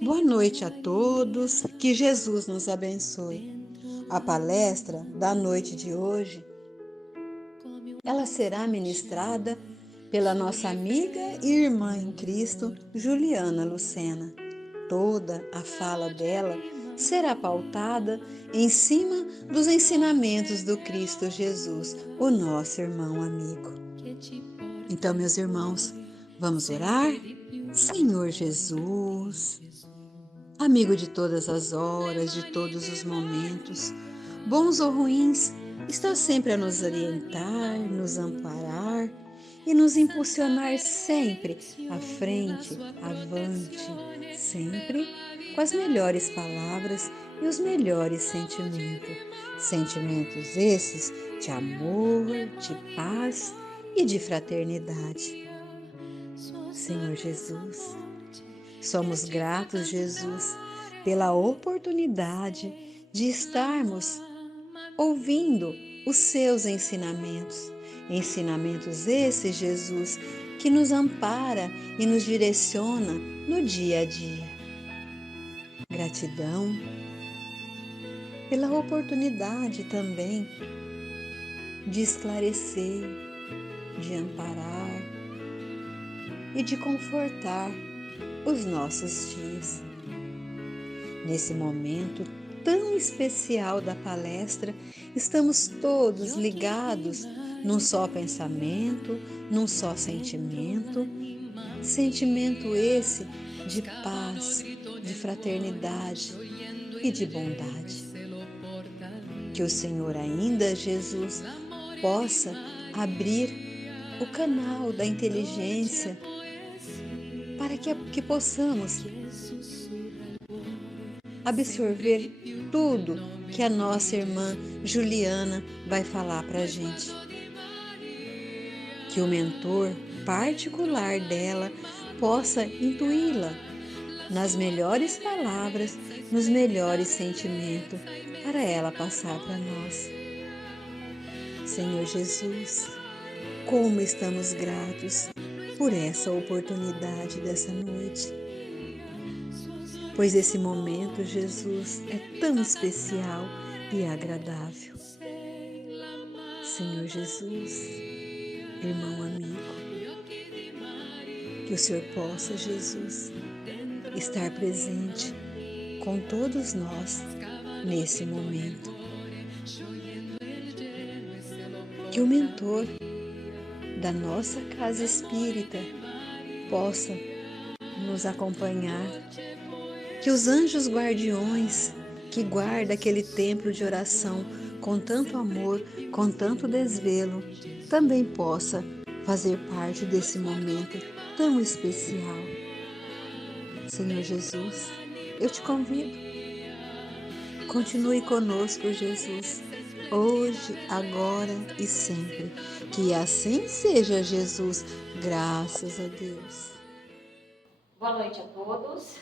Boa noite a todos, que Jesus nos abençoe. A palestra da noite de hoje, ela será ministrada pela nossa amiga e irmã em Cristo, Juliana Lucena. Toda a fala dela será pautada em cima dos ensinamentos do Cristo Jesus, o nosso irmão amigo. Então, meus irmãos, vamos orar? Senhor Jesus, amigo de todas as horas, de todos os momentos, bons ou ruins, está sempre a nos orientar, nos amparar e nos impulsionar sempre à frente, avante, sempre com as melhores palavras e os melhores sentimentos. Sentimentos esses de amor, de paz e de fraternidade. Senhor Jesus, somos gratos, Jesus, pela oportunidade de estarmos ouvindo os seus ensinamentos. Ensinamentos esses, Jesus, que nos ampara e nos direciona no dia a dia. Gratidão pela oportunidade também de esclarecer, de amparar e de confortar os nossos dias. Nesse momento tão especial da palestra, estamos todos ligados num só pensamento, num só sentimento, sentimento esse de paz, de fraternidade e de bondade. Que o Senhor ainda, Jesus, possa abrir o canal da inteligência para que possamos absorver tudo que a nossa irmã Juliana vai falar para a gente. Que o mentor particular dela possa intuí-la nas melhores palavras, nos melhores sentimentos, para ela passar para nós. Senhor Jesus, como estamos gratos por essa oportunidade dessa noite. Pois esse momento, Jesus, é tão especial e agradável. Senhor Jesus, irmão amigo, que o Senhor possa, Jesus, estar presente com todos nós nesse momento. Que o mentor da nossa casa espírita possa nos acompanhar. Que os anjos guardiões que guarda aquele templo de oração com tanto amor, com tanto desvelo, também possa fazer parte desse momento tão especial. Senhor Jesus, eu te convido. Continue conosco, Jesus, hoje, agora e sempre. Que assim seja, Jesus, graças a Deus. Boa noite a todos.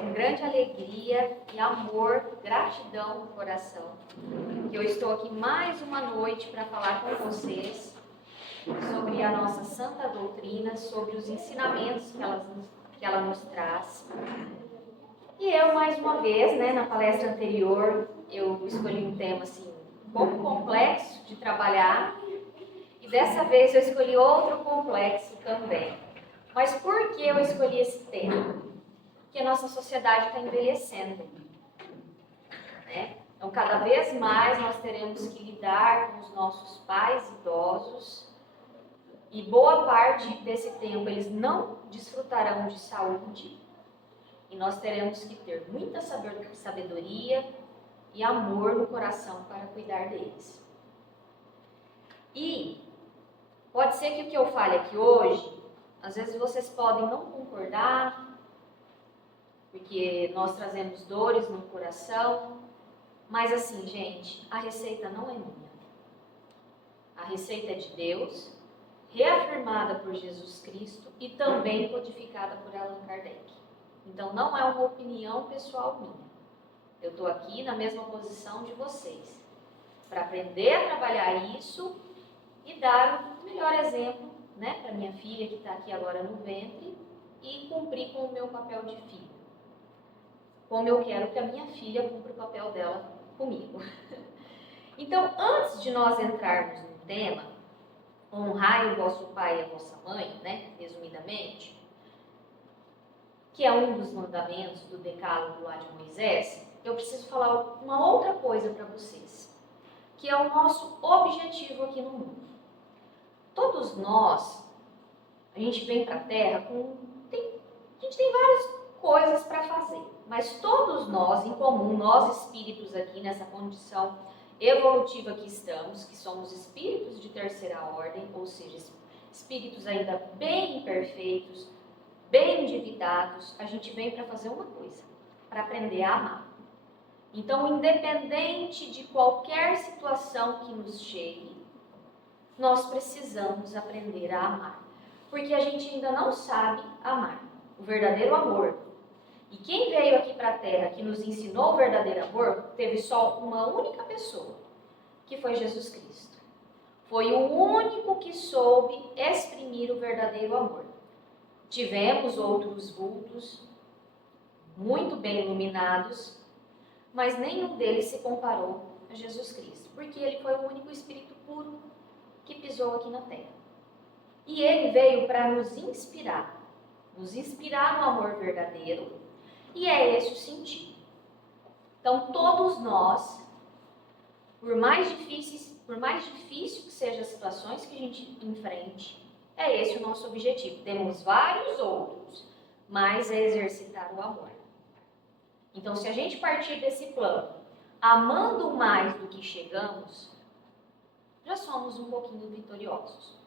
Com grande alegria e amor, gratidão no coração, que eu estou aqui mais uma noite para falar com vocês sobre a nossa santa doutrina, sobre os ensinamentos que ela nos traz. E eu, mais uma vez, na palestra anterior, eu escolhi um tema assim, um pouco complexo de trabalhar, e dessa vez eu escolhi outro complexo também. Mas por que eu escolhi esse tema? Porque a nossa sociedade está envelhecendo. Então, cada vez mais nós teremos que lidar com os nossos pais idosos, e boa parte desse tempo eles não desfrutarão de saúde, e nós teremos que ter muita sabedoria e amor no coração para cuidar deles. E pode ser que o que eu fale aqui hoje, às vezes vocês podem não concordar, porque nós trazemos dores no coração, mas assim, gente, a receita não é minha. A receita é de Deus, reafirmada por Jesus Cristo e também codificada por Allan Kardec. Então não é uma opinião pessoal minha. Eu estou aqui na mesma posição de vocês, para aprender a trabalhar isso e dar o melhor exemplo, para minha filha que está aqui agora no ventre, e cumprir com o meu papel de filho, como eu quero que a minha filha cumpra o papel dela comigo. Então, antes de nós entrarmos no tema, honrai o vosso pai e a vossa mãe, né, resumidamente, que é um dos mandamentos do decálogo lá de Moisés, eu preciso falar uma outra coisa para vocês, que é o nosso objetivo aqui no mundo. Todos nós, a gente vem para a Terra a gente tem várias coisas para fazer, mas todos nós, em comum, nós espíritos aqui nessa condição evolutiva que estamos, que somos espíritos de terceira ordem, ou seja, espíritos ainda bem imperfeitos, bem endividados, a gente vem para fazer uma coisa, para aprender a amar. Então, independente de qualquer situação que nos chegue, nós precisamos aprender a amar, porque a gente ainda não sabe amar, o verdadeiro amor. E quem veio aqui para a Terra, que nos ensinou o verdadeiro amor, teve só uma única pessoa, que foi Jesus Cristo. Foi o único que soube exprimir o verdadeiro amor. Tivemos outros vultos, muito bem iluminados, mas nenhum deles se comparou a Jesus Cristo, porque ele foi o único Espírito puro que pisou aqui na Terra. E ele veio para nos inspirar no amor verdadeiro, e é esse o sentido. Então, todos nós, por mais difícil que sejam as situações que a gente enfrente, é esse o nosso objetivo. Temos vários outros, mas é exercitar o amor. Então, se a gente partir desse plano, amando mais do que chegamos, já somos um pouquinho vitoriosos.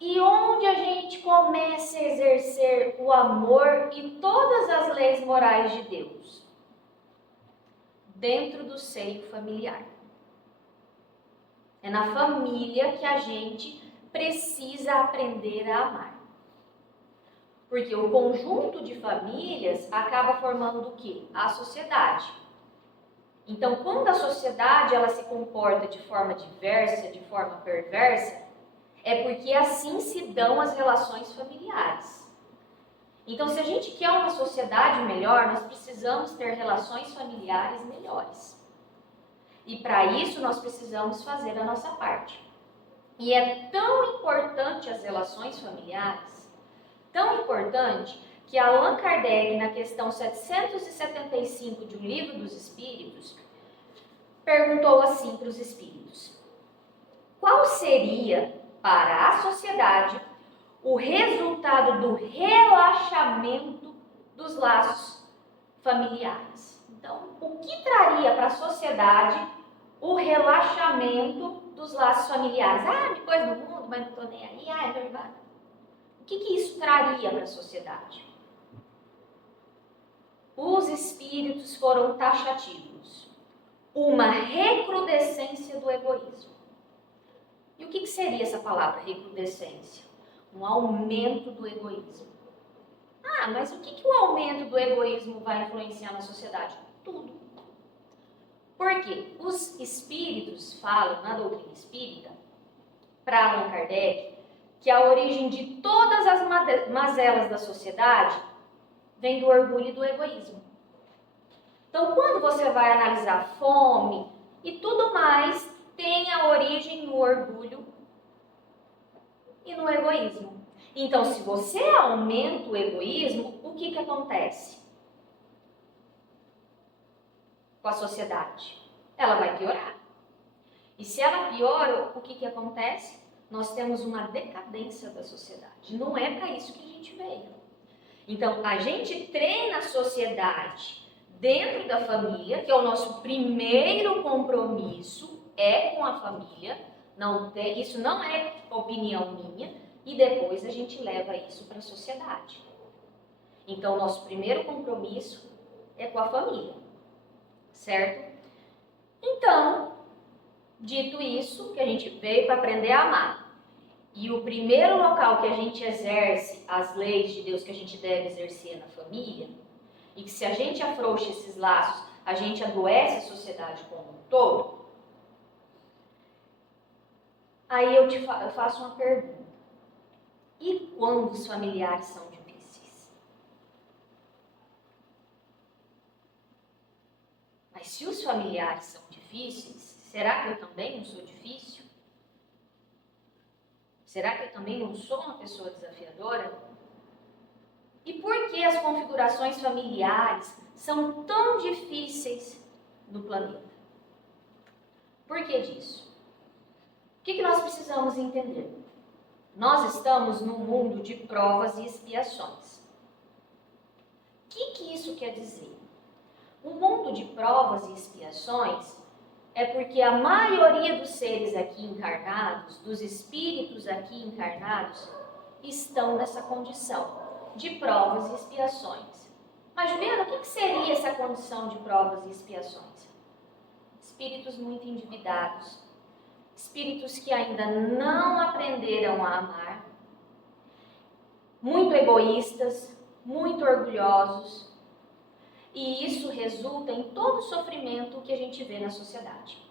E onde a gente começa a exercer o amor e todas as leis morais de Deus? Dentro do seio familiar. É na família que a gente precisa aprender a amar. Porque o conjunto de famílias acaba formando o quê? A sociedade. Então, quando a sociedade ela se comporta de forma diversa, de forma perversa, é porque assim se dão as relações familiares. Então, se a gente quer uma sociedade melhor, nós precisamos ter relações familiares melhores. E para isso nós precisamos fazer a nossa parte. E é tão importante as relações familiares, tão importante, que Allan Kardec, na questão 775 de O Livro dos Espíritos, perguntou assim para os espíritos: qual seria, para a sociedade, o resultado do relaxamento dos laços familiares? Então, o que traria para a sociedade o relaxamento dos laços familiares? Ah, me pôs no mundo, mas não estou nem aí. Ah, é verdade. O que isso traria para a sociedade? Os espíritos foram taxativos. Uma recrudescência do egoísmo. E o que seria essa palavra, recrudescência? Um aumento do egoísmo. Ah, mas o que o aumento do egoísmo vai influenciar na sociedade? Tudo. Por quê? Os espíritos falam, na doutrina espírita, para Allan Kardec, que a origem de todas as mazelas da sociedade vem do orgulho e do egoísmo. Então, quando você vai analisar fome e tudo mais, tem a origem no orgulho e no egoísmo. Então, se você aumenta o egoísmo, o que acontece com a sociedade? Ela vai piorar. E se ela piora, o que acontece? Nós temos uma decadência da sociedade. Não é para isso que a gente veio. Então, a gente treina a sociedade dentro da família, que é o nosso primeiro compromisso, é com a família. Isso não é opinião minha. E depois a gente leva isso para a sociedade. Então, o nosso primeiro compromisso é com a família. Certo? Então, dito isso, que a gente veio para aprender a amar. E o primeiro local que a gente exerce as leis de Deus que a gente deve exercer é na família, e que se a gente afrouxa esses laços, a gente adoece a sociedade como um todo, aí eu faço uma pergunta. E quando os familiares são difíceis? Mas se os familiares são difíceis, será que eu também não sou difícil? Será que eu também não sou uma pessoa desafiadora? E por que as configurações familiares são tão difíceis no planeta? Por que disso? O que nós precisamos entender? Nós estamos num mundo de provas e expiações. O que isso quer dizer? O mundo de provas e expiações é porque a maioria dos seres aqui encarnados, dos espíritos aqui encarnados, estão nessa condição de provas e expiações. Mas, Juliana, o que seria essa condição de provas e expiações? Espíritos muito endividados, espíritos que ainda não aprenderam a amar, muito egoístas, muito orgulhosos, e isso resulta em todo o sofrimento que a gente vê na sociedade.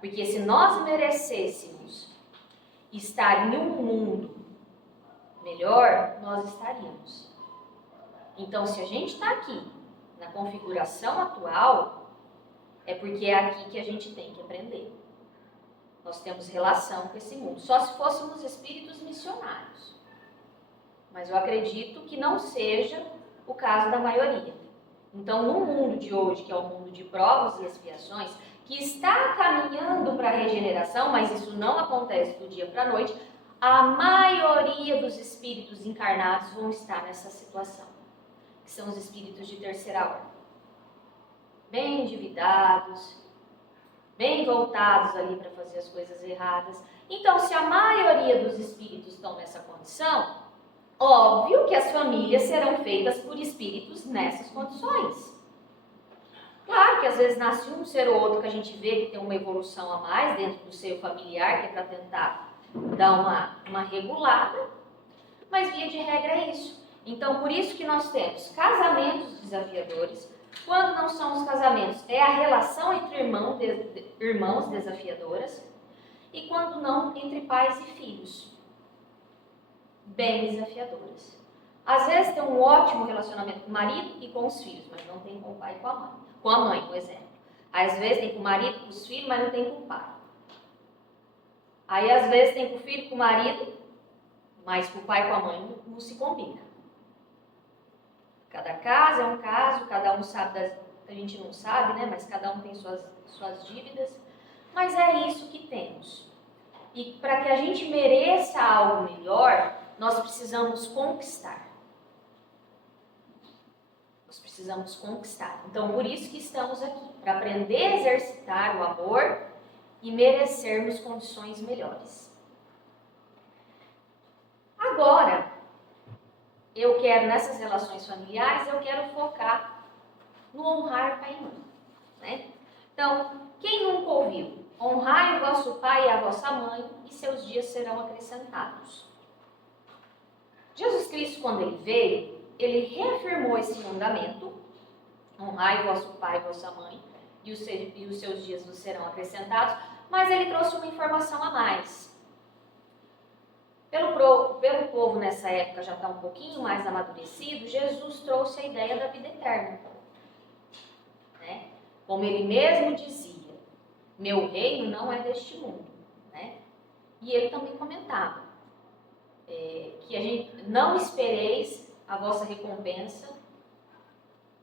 Porque se nós merecêssemos estar em um mundo melhor, nós estaríamos. Então, se a gente está aqui, na configuração atual, é porque é aqui que a gente tem que aprender. Nós temos relação com esse mundo. Só se fôssemos espíritos missionários. Mas eu acredito que não seja o caso da maioria. Então, no mundo de hoje, que é o mundo de provas e expiações, que está caminhando para a regeneração, mas isso não acontece do dia para a noite, a maioria dos espíritos encarnados vão estar nessa situação, que são os espíritos de terceira ordem. Bem endividados, bem voltados ali para fazer as coisas erradas. Então, se a maioria dos espíritos estão nessa condição, óbvio que as famílias serão feitas por espíritos nessas condições. Claro que às vezes nasce um ser ou outro que a gente vê que tem uma evolução a mais dentro do seio familiar, que é para tentar dar uma regulada, mas via de regra é isso. Então, por isso que nós temos casamentos desafiadores. Quando não são os casamentos, é a relação entre irmãos desafiadoras. E quando não, entre pais e filhos, bem desafiadoras. Às vezes tem um ótimo relacionamento com o marido e com os filhos, mas não tem com o pai e com a mãe. Com a mãe, por exemplo. Às vezes tem com o marido e com os filhos, mas não tem com o pai. Aí às vezes tem com o filho e com o marido, mas com o pai e com a mãe não se combina. Cada caso é um caso, cada um sabe a gente não sabe, né? Mas cada um tem suas dívidas. Mas é isso que temos. E para que a gente mereça algo melhor, nós precisamos conquistar. Nós precisamos conquistar. Então, por isso que estamos aqui, para aprender a exercitar o amor e merecermos condições melhores. Agora, eu quero, nessas relações familiares, eu quero focar no honrar pai e mãe. Né? Então, quem nunca ouviu? Honrai o vosso pai e a vossa mãe, e seus dias serão acrescentados. Jesus Cristo, quando ele veio, ele reafirmou esse mandamento: honrai o vosso pai e a vossa mãe, e os seus dias vos serão acrescentados, mas ele trouxe uma informação a mais. Pelo povo nessa época já está um pouquinho mais amadurecido, Jesus trouxe a ideia da vida eterna. Né? Como ele mesmo dizia, meu reino não é deste mundo. Né? E ele também comentava que a gente não espereis a vossa recompensa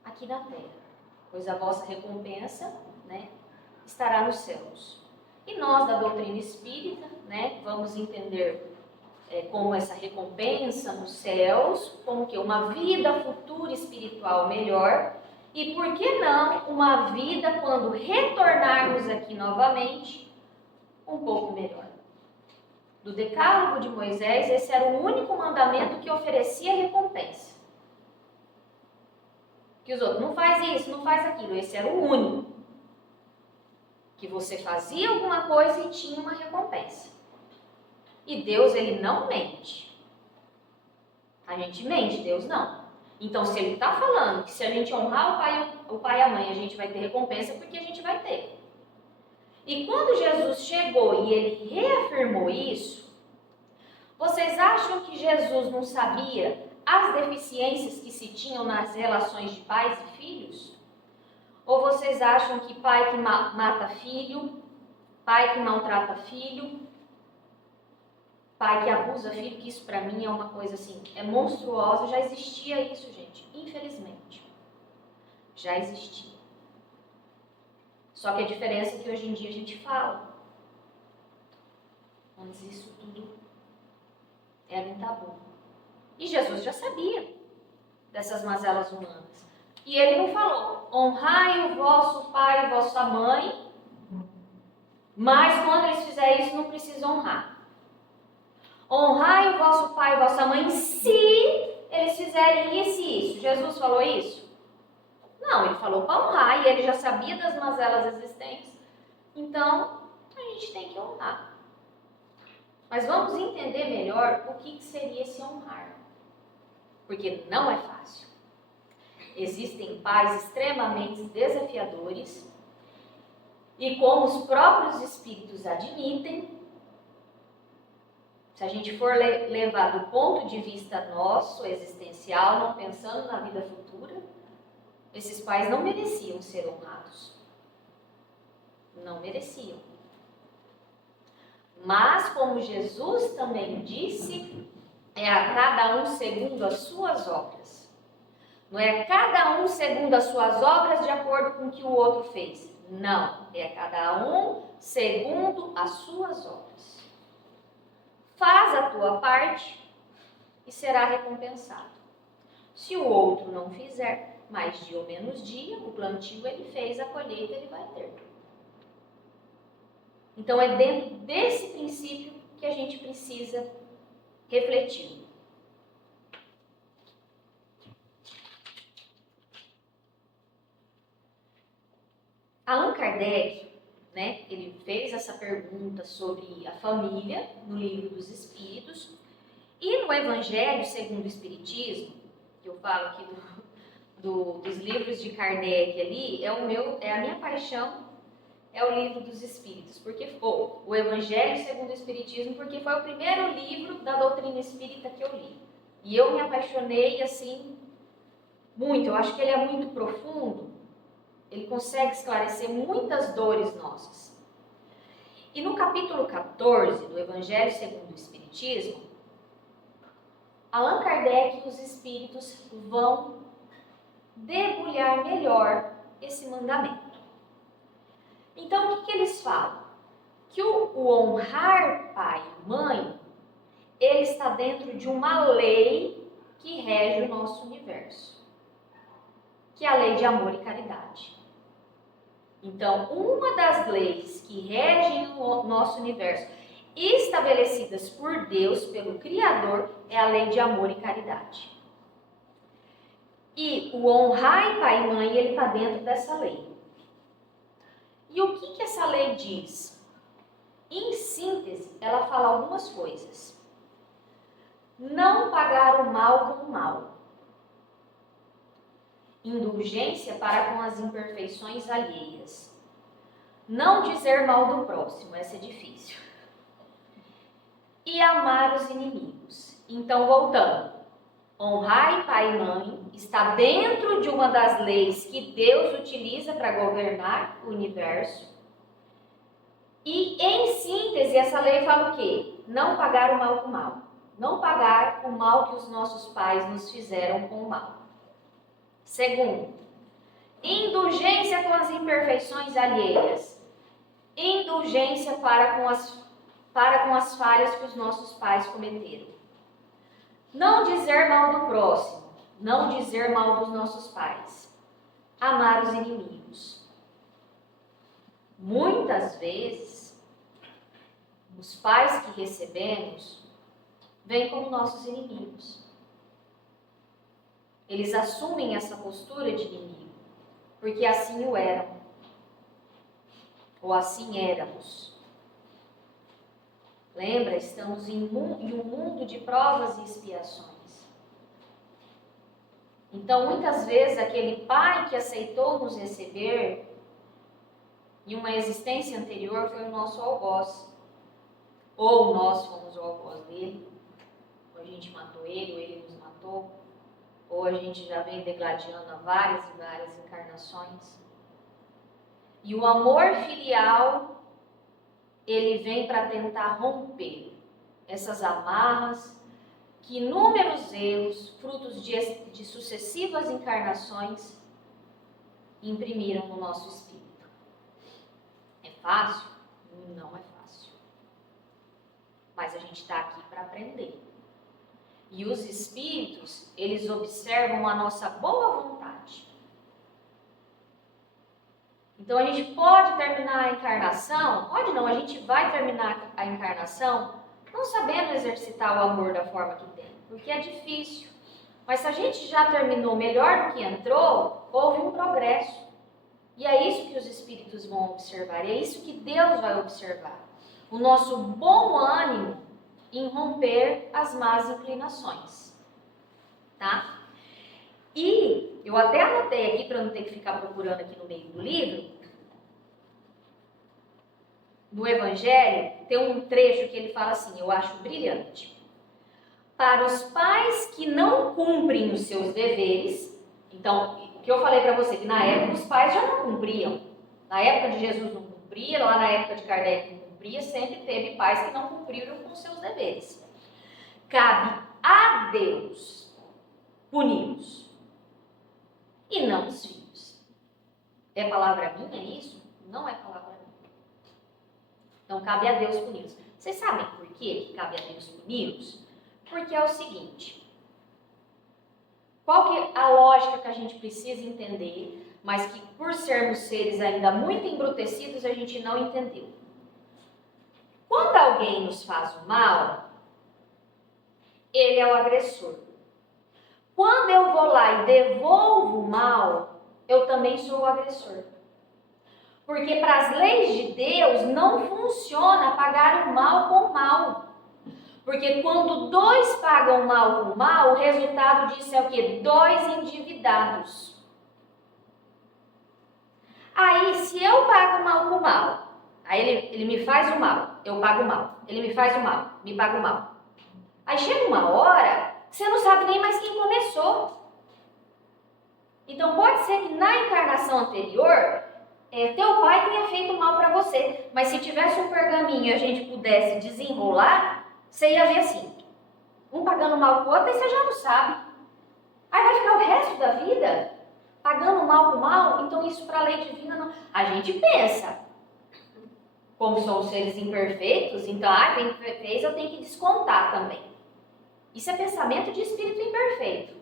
aqui na terra, pois a vossa recompensa, né, estará nos céus. E nós da doutrina espírita, né, vamos entender como essa recompensa nos céus, como que uma vida futura espiritual melhor, e por que não uma vida quando retornarmos aqui novamente, um pouco melhor. Do Decálogo de Moisés, esse era o único mandamento que oferecia recompensa. Que os outros, não faz isso, não faz aquilo, esse era o único. Que você fazia alguma coisa e tinha uma recompensa. E Deus, ele não mente. A gente mente, Deus não. Então, se ele está falando que se a gente honrar o pai e a mãe, a gente vai ter recompensa, porque a gente vai ter. E quando Jesus chegou e ele reafirmou isso, vocês acham que Jesus não sabia as deficiências que se tinham nas relações de pais e filhos? Ou vocês acham que pai que mata filho, pai que maltrata filho, pai que abusa filho, que isso para mim é uma coisa assim, é monstruosa, já existia isso, gente, infelizmente. Já existia. Só que a diferença é que hoje em dia a gente fala. Antes isso tudo era um tabu. E Jesus já sabia dessas mazelas humanas. E ele não falou, honrai o vosso pai e vossa mãe, mas quando eles fizerem isso não precisa honrar. Honrai o vosso pai e vossa mãe se eles fizerem isso e isso. Jesus falou isso? Não, ele falou para honrar e ele já sabia das mazelas existentes. Então, a gente tem que honrar. Mas vamos entender melhor o que seria esse honrar. Porque não é fácil. Existem pais extremamente desafiadores e como os próprios espíritos admitem, se a gente for levar do ponto de vista nosso, existencial, não pensando na vida futura, esses pais não mereciam ser honrados. Não mereciam. Mas, como Jesus também disse, é a cada um segundo as suas obras. Não é cada um segundo as suas obras de acordo com o que o outro fez. Não, é cada um segundo as suas obras. Faz a tua parte e será recompensado. Se o outro não fizer, mais dia ou menos dia, o plantio ele fez, a colheita ele vai ter. Então é dentro desse princípio que a gente precisa refletir. Allan Kardec, ele fez essa pergunta sobre a família no Livro dos Espíritos e no Evangelho segundo o Espiritismo, que eu falo aqui dos livros de Kardec ali, é a minha paixão, é o Livro dos Espíritos, porque o Evangelho segundo o Espiritismo, porque foi o primeiro livro da doutrina espírita que eu li. E eu me apaixonei assim muito, eu acho que ele é muito profundo. Ele consegue esclarecer muitas dores nossas. E no capítulo 14 do Evangelho segundo o Espiritismo, Allan Kardec e os Espíritos vão debulhar melhor esse mandamento. Então, o que eles falam? Que o honrar pai e mãe, ele está dentro de uma lei que rege o nosso universo, que é a lei de amor e caridade. Então, uma das leis que regem o nosso universo, estabelecidas por Deus, pelo Criador, é a lei de amor e caridade. E o honrar pai e mãe, ele está dentro dessa lei. E o que essa lei diz? Em síntese, ela fala algumas coisas. Não pagar o mal com o mal. Indulgência para com as imperfeições alheias. Não dizer mal do próximo, essa é difícil. E amar os inimigos. Então, voltando. Honrar pai e mãe está dentro de uma das leis que Deus utiliza para governar o universo. E, em síntese, essa lei fala o quê? Não pagar o mal com o mal. Não pagar o mal que os nossos pais nos fizeram com o mal. Segundo, indulgência com as imperfeições alheias. Indulgência para com as falhas que os nossos pais cometeram. Não dizer mal do próximo. Não dizer mal dos nossos pais. Amar os inimigos. Muitas vezes, os pais que recebemos vêm como nossos inimigos. Eles assumem essa postura de inimigo, porque assim o eram, ou assim éramos. Lembra, estamos em um mundo de provas e expiações. Então, muitas vezes, aquele pai que aceitou nos receber em uma existência anterior foi o nosso algoz. Ou nós fomos o algoz dele, ou a gente matou ele, ou ele nos matou. Ou a gente já vem degladiando há várias e várias encarnações. E o amor filial, ele vem para tentar romper essas amarras que inúmeros erros, frutos de sucessivas encarnações, imprimiram no nosso espírito. É fácil? Não é fácil. Mas a gente está aqui para aprender. E os espíritos, eles observam a nossa boa vontade. Então a gente pode terminar a encarnação, pode não, a gente vai terminar a encarnação não sabendo exercitar o amor da forma que tem, porque é difícil. Mas se a gente já terminou melhor do que entrou, houve um progresso. E é isso que os espíritos vão observar, é isso que Deus vai observar. O nosso bom ânimo em romper as más inclinações. Tá? E eu até anotei aqui, para não ter que ficar procurando aqui no meio do livro, no Evangelho, tem um trecho que ele fala assim, eu acho brilhante. Para os pais que não cumprem os seus deveres, então, o que eu falei para você, que na época os pais já não cumpriam. Na época de Jesus não cumpria, lá na época de Kardec não cumpria, sempre teve pais que não cumpriram com os seus deveres. Cabe a Deus puni-los e não os filhos. É palavra minha isso? Não é palavra minha. Então, cabe a Deus puni-los. Vocês sabem por que cabe a Deus puni-los? Porque é o seguinte, qual que é a lógica que a gente precisa entender, mas que por sermos seres ainda muito embrutecidos, a gente não entendeu. Quando alguém nos faz o mal, ele é o agressor. Quando eu vou lá e devolvo o mal, eu também sou o agressor. Porque para as leis de Deus não funciona pagar o mal com o mal. Porque quando dois pagam mal com mal, o resultado disso é o quê? Dois endividados. Aí, se eu pago mal com mal, aí ele me faz o mal, eu pago o mal. Ele me faz o mal, me paga o mal. Aí chega uma hora que você não sabe nem mais quem começou. Então pode ser que na encarnação anterior, teu pai tenha feito mal para você. Mas se tivesse um pergaminho e a gente pudesse desenrolar, você ia ver assim, um pagando mal com o outro, aí você já não sabe. Aí vai ficar o resto da vida pagando mal com mal, então isso para a lei divina não. A gente pensa, como somos seres imperfeitos, então, quem fez eu tenho que descontar também. Isso é pensamento de espírito imperfeito.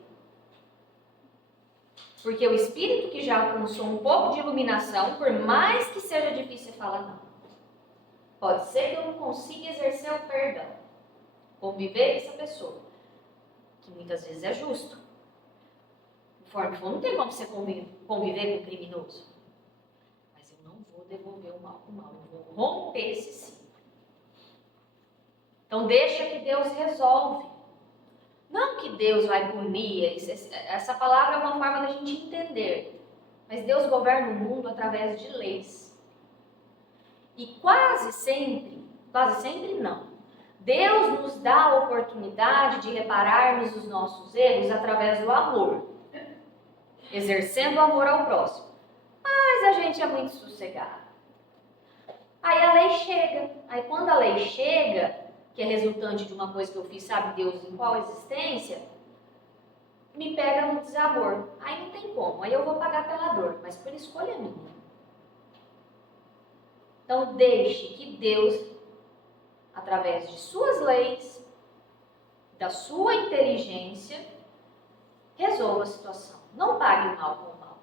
Porque o espírito que já alcançou um pouco de iluminação, por mais que seja difícil falar não. Pode ser que eu não consiga exercer o perdão. Conviver com essa pessoa, que muitas vezes é justo. Conforme for, não tem como você conviver com um criminoso. Mas eu não vou devolver o mal com o mal, eu vou romper esse ciclo. Então deixa que Deus resolve. Não que Deus vai punir, essa palavra é uma forma da gente entender. Mas Deus governa o mundo através de leis. E quase sempre não. Deus nos dá a oportunidade de repararmos os nossos erros através do amor, exercendo o amor ao próximo. Mas a gente é muito sossegado. Aí a lei chega. Aí quando a lei chega, que é resultante de uma coisa que eu fiz, sabe Deus em qual existência, me pega no desamor. Aí não tem como. Aí eu vou pagar pela dor, mas por escolha minha. Então deixe que Deus, através de suas leis, da sua inteligência, resolva a situação. Não pague o mal com o mal.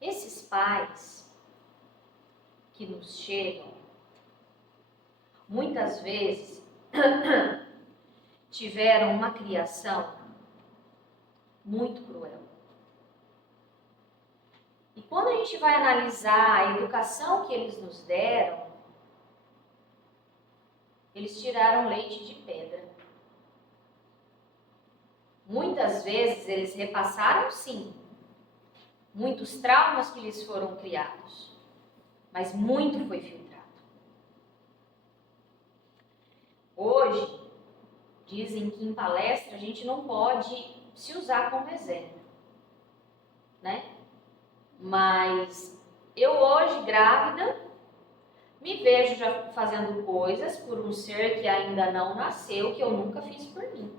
Esses pais que nos chegam, muitas vezes tiveram uma criação muito cruel. E quando a gente vai analisar a educação que eles nos deram, eles tiraram leite de pedra. Muitas vezes eles repassaram, sim, muitos traumas que lhes foram criados, mas muito foi filtrado. Hoje, dizem que em palestra a gente não pode se usar como exemplo, né? Mas eu hoje, grávida, me vejo já fazendo coisas por um ser que ainda não nasceu, que eu nunca fiz por mim.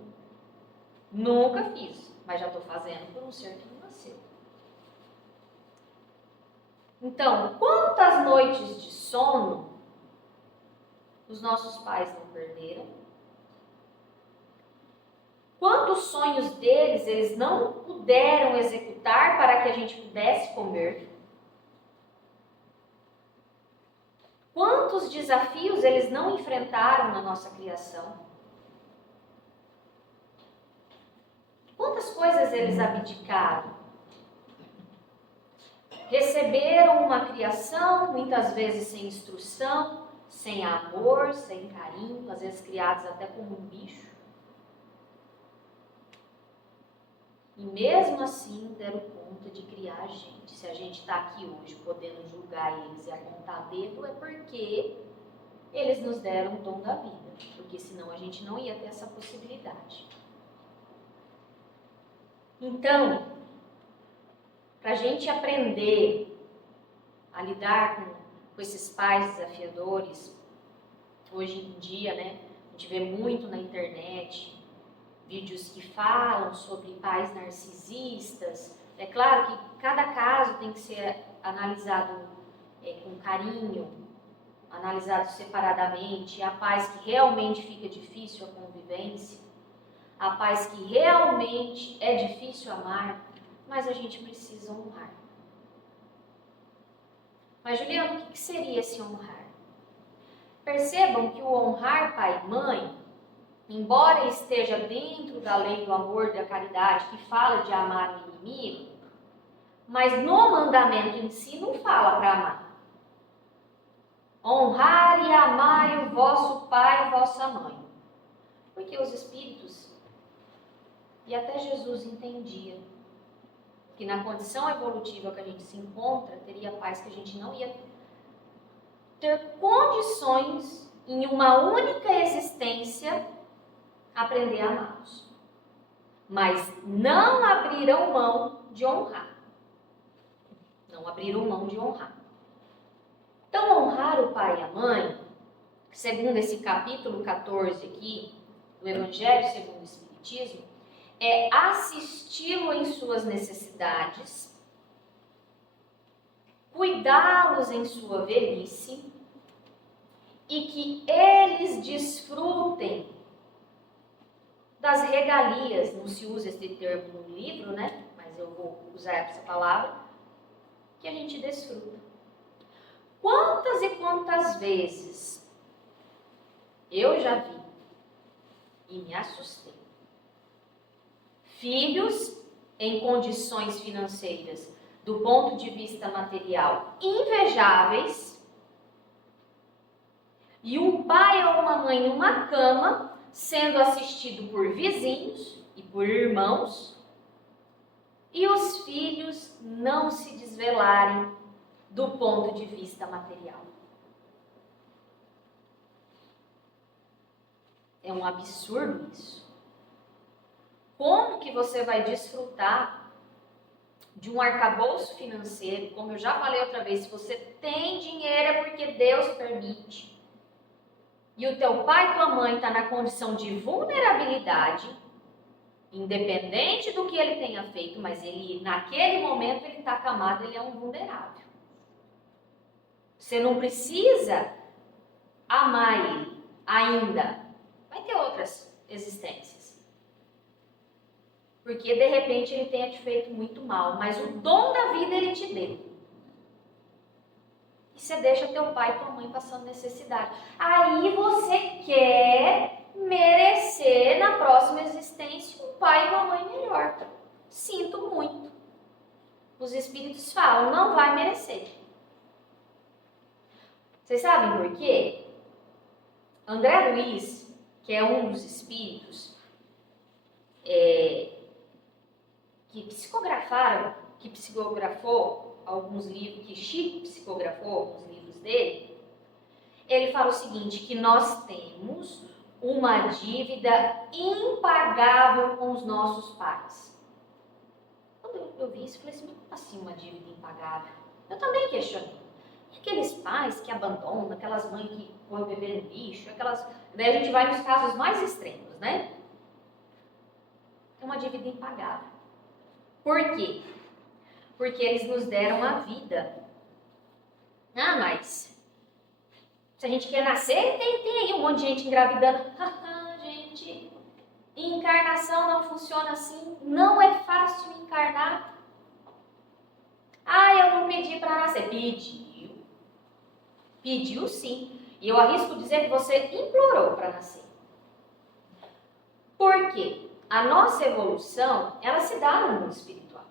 Nunca fiz, mas já estou fazendo por um ser que não nasceu. Então, quantas noites de sono os nossos pais não perderam? Quantos sonhos deles eles não puderam executar para que a gente pudesse comer? Quantos desafios eles não enfrentaram na nossa criação? Quantas coisas eles abdicaram? Receberam uma criação, muitas vezes sem instrução, sem amor, sem carinho, às vezes criados até como um bicho. E mesmo assim deram conta de criar a gente. Se a gente está aqui hoje podendo julgar eles e apontar dedo, é porque eles nos deram o dom da vida. Porque senão a gente não ia ter essa possibilidade. Então, para a gente aprender a lidar com esses pais desafiadores, hoje em dia, né, a gente vê muito na internet vídeos que falam sobre pais narcisistas. É claro que cada caso tem que ser analisado com carinho, analisado separadamente. Há pais que realmente fica difícil a convivência, há pais que realmente é difícil amar, mas a gente precisa honrar. Mas, Juliana, o que seria esse honrar? Percebam que o honrar pai e mãe, embora esteja dentro da lei do amor e da caridade, que fala de amar o inimigo, mas no mandamento em si não fala para amar. Honrar e amai o vosso pai e vossa mãe. Porque os espíritos, e até Jesus entendia, que na condição evolutiva que a gente se encontra, teria pais que a gente não ia ter condições, em uma única existência, aprender a amá-los. Mas não abriram mão de honrar. Não abriram mão de honrar. Então, honrar o pai e a mãe, segundo esse capítulo 14 aqui, do Evangelho segundo o Espiritismo, é assisti-lo em suas necessidades, cuidá-los em sua velhice e que eles desfrutem das regalias. Não se usa esse termo no livro, né? Mas eu vou usar essa palavra, que a gente desfruta. Quantas e quantas vezes eu já vi e me assustei. Filhos em condições financeiras, do ponto de vista material, invejáveis, e um pai ou uma mãe numa cama, sendo assistido por vizinhos e por irmãos, e os filhos não se desvelarem do ponto de vista material. É um absurdo isso. Como que você vai desfrutar de um arcabouço financeiro? Como eu já falei outra vez, se você tem dinheiro é porque Deus permite. E o teu pai e tua mãe está na condição de vulnerabilidade, independente do que ele tenha feito, mas ele, naquele momento, ele está acamado, ele é um vulnerável. Você não precisa amar ele ainda. Vai ter outras existências. Porque, de repente, ele tenha te feito muito mal, mas o dom da vida ele te deu. E você deixa teu pai e tua mãe passando necessidade. Aí você quer merecer na próxima existência um pai e uma mãe melhor. Sinto muito. Os espíritos falam, não vai merecer. Vocês sabem por quê? André Luiz, que é um dos espíritos que psicografou alguns livros, que Chico psicografou alguns livros dele, ele fala o seguinte, que nós temos uma dívida impagável com os nossos pais. Quando eu vi isso, eu falei assim, como assim uma dívida impagável? Eu também questionei. E aqueles pais que abandonam, aquelas mães que põem o bebê no lixo, daí a gente vai nos casos mais extremos, né? É uma dívida impagável. Por quê? Porque eles nos deram a vida. Ah, mas se a gente quer nascer, tem aí um monte de gente engravidando. Gente, encarnação não funciona assim. Não é fácil encarnar. Ah, eu não pedi para nascer. Pediu. Pediu sim. E eu arrisco dizer que você implorou para nascer. Por quê? A nossa evolução, ela se dá no mundo espiritual.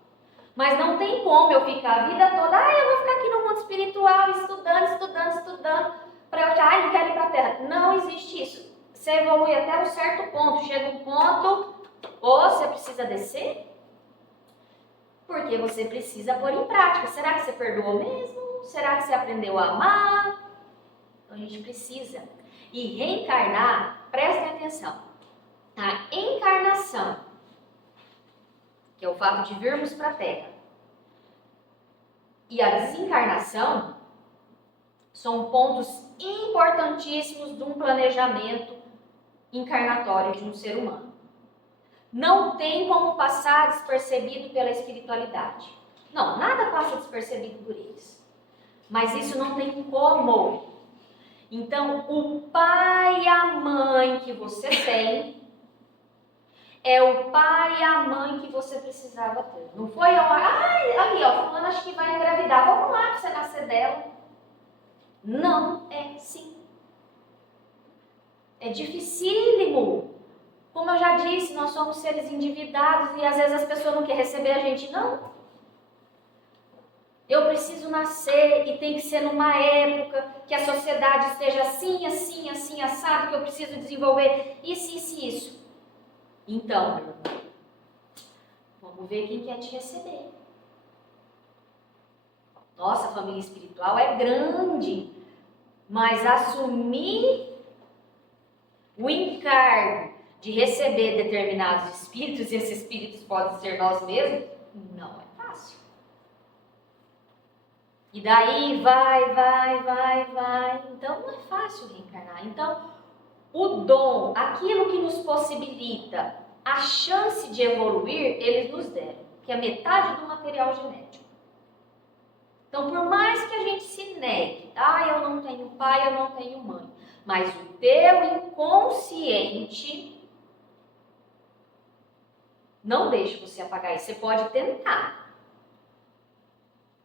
Mas não tem como eu ficar a vida toda, eu vou ficar aqui no mundo espiritual, estudando, para eu já, não quero ir para a Terra. Não existe isso. Você evolui até um certo ponto. Chega um ponto, ou você precisa descer, porque você precisa pôr em prática. Será que você perdoou mesmo? Será que você aprendeu a amar? Então a gente precisa. E reencarnar, prestem atenção. A encarnação, que é o fato de virmos para a Terra, e a desencarnação são pontos importantíssimos de um planejamento encarnatório de um ser humano. Não tem como passar despercebido pela espiritualidade. Não, nada passa despercebido por eles. Mas isso não tem como. Então, o pai e a mãe que você tem é o pai e a mãe que você precisava ter. Não foi, ali, fulano acho que vai engravidar, vamos lá para você nascer dela. Não é assim. É dificílimo. Como eu já disse, nós somos seres endividados e às vezes as pessoas não querem receber a gente, não. Eu preciso nascer e tem que ser numa época que a sociedade esteja assim, assado, que eu preciso desenvolver isso. Então, meu irmão, vamos ver quem quer te receber. Nossa, a família espiritual é grande, mas assumir o encargo de receber determinados espíritos, e esses espíritos podem ser nós mesmos, não é fácil. E daí vai. Então não é fácil reencarnar. Então, o dom, aquilo que nos possibilita a chance de evoluir, eles nos deram, que é metade do material genético. Então, por mais que a gente se negue, eu não tenho pai, eu não tenho mãe, mas o teu inconsciente não deixa você apagar isso. Você pode tentar,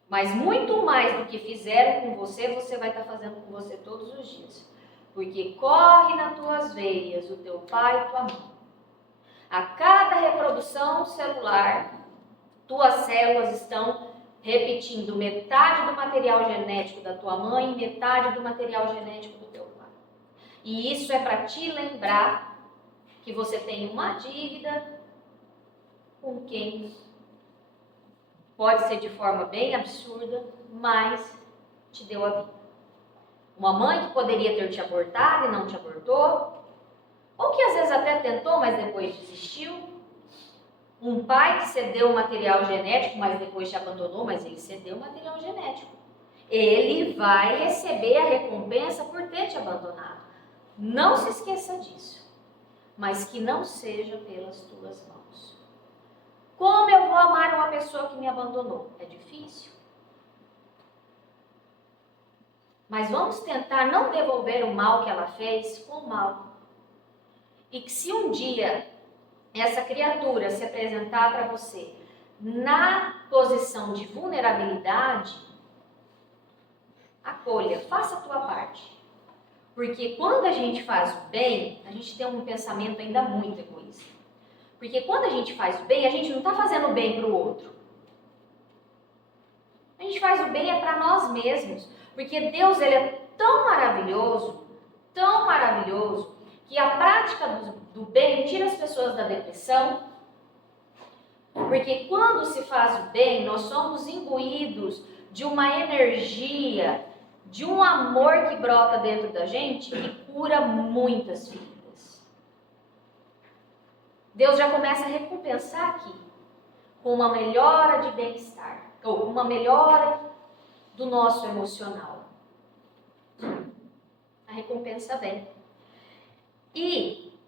mas muito mais do que fizeram com você, você vai estar fazendo com você todos os dias. Porque corre nas tuas veias o teu pai e tua mãe. A cada reprodução celular, tuas células estão repetindo metade do material genético da tua mãe e metade do material genético do teu pai. E isso é para te lembrar que você tem uma dívida com quem pode ser de forma bem absurda, mas te deu a vida. Uma mãe que poderia ter te abortado e não te abortou, ou que às vezes até tentou, mas depois desistiu. Um pai que cedeu o material genético, mas depois te abandonou, mas ele cedeu o material genético. Ele vai receber a recompensa por ter te abandonado. Não se esqueça disso, mas que não seja pelas tuas mãos. Como eu vou amar uma pessoa que me abandonou? É difícil. Mas vamos tentar não devolver o mal que ela fez com o mal. E que se um dia essa criatura se apresentar para você na posição de vulnerabilidade, acolha, faça a tua parte. Porque quando a gente faz o bem, a gente tem um pensamento ainda muito egoísta. Porque quando a gente faz o bem, a gente não está fazendo o bem para o outro. A gente faz o bem para nós mesmos. Porque Deus, ele é tão maravilhoso, que a prática do bem tira as pessoas da depressão. Porque quando se faz o bem, nós somos imbuídos de uma energia, de um amor que brota dentro da gente e cura muitas feridas. Deus já começa a recompensar aqui com uma melhora de bem-estar, ou uma melhora do nosso emocional. A recompensa vem. E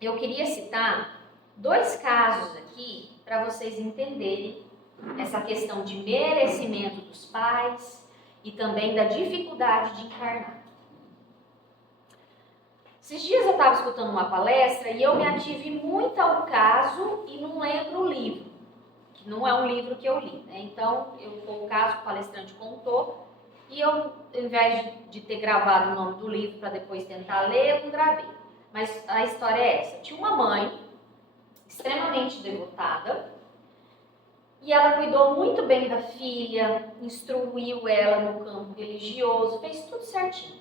eu queria citar 2 casos aqui para vocês entenderem essa questão de merecimento dos pais e também da dificuldade de encarnar. Esses dias eu estava escutando uma palestra e eu me ative muito ao caso e não lembro o livro, que não é um livro que eu li, né? Então, foi o caso que o palestrante contou e eu, ao invés de ter gravado o nome do livro para depois tentar ler, eu não gravei. Mas a história é essa. Tinha uma mãe extremamente devotada e ela cuidou muito bem da filha, instruiu ela no campo religioso, fez tudo certinho.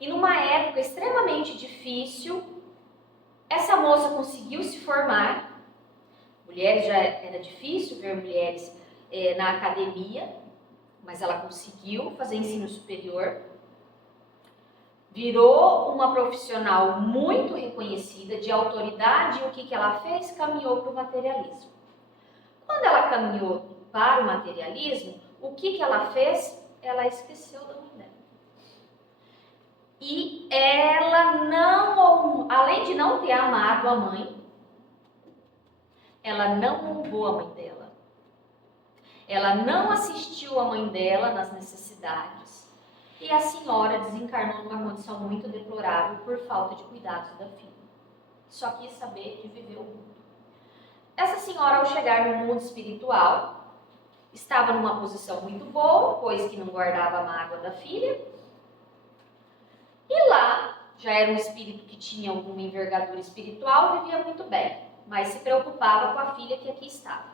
E numa época extremamente difícil, essa moça conseguiu se formar. Mulheres, já era difícil ver mulheres na academia, mas ela conseguiu fazer ensino superior. Virou uma profissional muito reconhecida, de autoridade, e o que ela fez? Caminhou para o materialismo. Quando ela caminhou para o materialismo, o que ela fez? Ela esqueceu da mãe dela. E ela não, além de não ter amado a mãe, ela não honrou a mãe dela. Ela não assistiu a mãe dela nas necessidades. E a senhora desencarnou numa condição muito deplorável por falta de cuidados da filha. Só quis saber de viver o mundo. Essa senhora, ao chegar no mundo espiritual, estava numa posição muito boa, pois que não guardava a mágoa da filha. E lá, já era um espírito que tinha alguma envergadura espiritual, vivia muito bem, mas se preocupava com a filha que aqui estava.